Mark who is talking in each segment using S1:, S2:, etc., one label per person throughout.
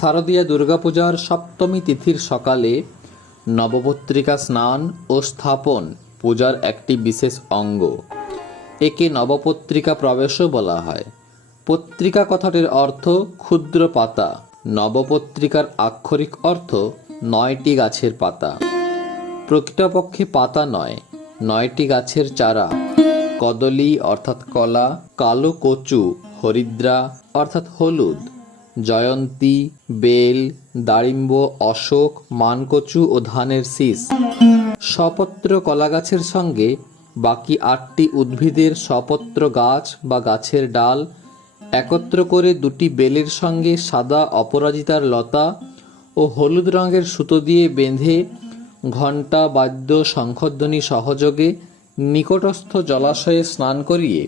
S1: শারদীয়া দুর্গাপূজার সপ্তমী তিথির সকালে নবপত্রিকা স্নান ও স্থাপন পূজার একটি বিশেষ অঙ্গ। একে নবপত্রিকা প্রবেশও বলা হয়। পত্রিকা কথাটির অর্থ ক্ষুদ্র পাতা। নবপত্রিকার আক্ষরিক অর্থ নয়টি গাছের পাতা। প্রকৃতপক্ষে পাতা নয়, নয়টি গাছের চারা। কদলী অর্থাৎ কলা, কালো কচু, হরিদ্রা অর্থাৎ হলুদ। জয়ন্তী, বেল দাড়িম্ব অশোক, মানকচু ও ধানের শীষ। সপত্র কলা গাছের সঙ্গে বাকি আটটি উদ্ভিদের সপত্র গাছ বা গাছের ডাল একত্র করে দুটি বেলের সঙ্গে সাদা অপরাজিতার লতা ও হলুদ রঙের সুতো দিয়ে বেঁধে ঘণ্টা বাদ্য শঙ্খধ্বনি সহযোগে নিকটস্থ জলাশয়ে স্নান করিয়ে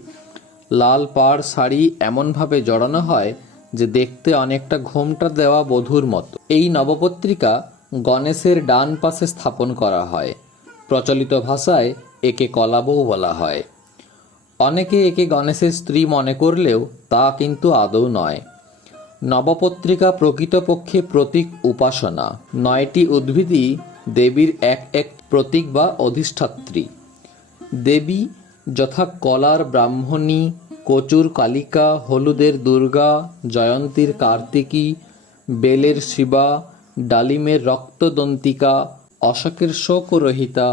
S1: লাল পাড় শাড়ি এমনভাবে জড়ানো হয় যে দেখতে অনেকটা ঘোমটা দেওয়া বধূর মতো। এই নবপত্রিকা গণেশের ডান পাশে স্থাপন করা হয়। প্রচলিত ভাষায় একে কলাবউ বলা হয়। অনেকে একে গণেশের স্ত্রী মনে করলেও তা কিন্তু আদৌ নয়। নবপত্রিকা প্রকৃতপক্ষে প্রতীক উপাসনা। নয়টি উদ্ভিদই দেবীর এক এক প্রতীক বা অধিষ্ঠাত্রী। দেবী যথা কলার ব্রাহ্মণী কচুর কালিকা, হলুদের দুর্গা, জয়ন্তীর কার্তিকী, বেলের শিবা, ডালিমের রক্তদন্তিকা, অশোকের শোকরহিতা,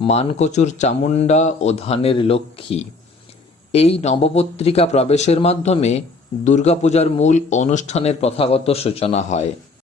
S1: মানকচুর চামুণ্ডা ও ধানের লক্ষ্মী। এই নবপত্রিকা প্রবেশের মাধ্যমে দুর্গাপূজার মূল অনুষ্ঠানের প্রথাগত সূচনা হয়।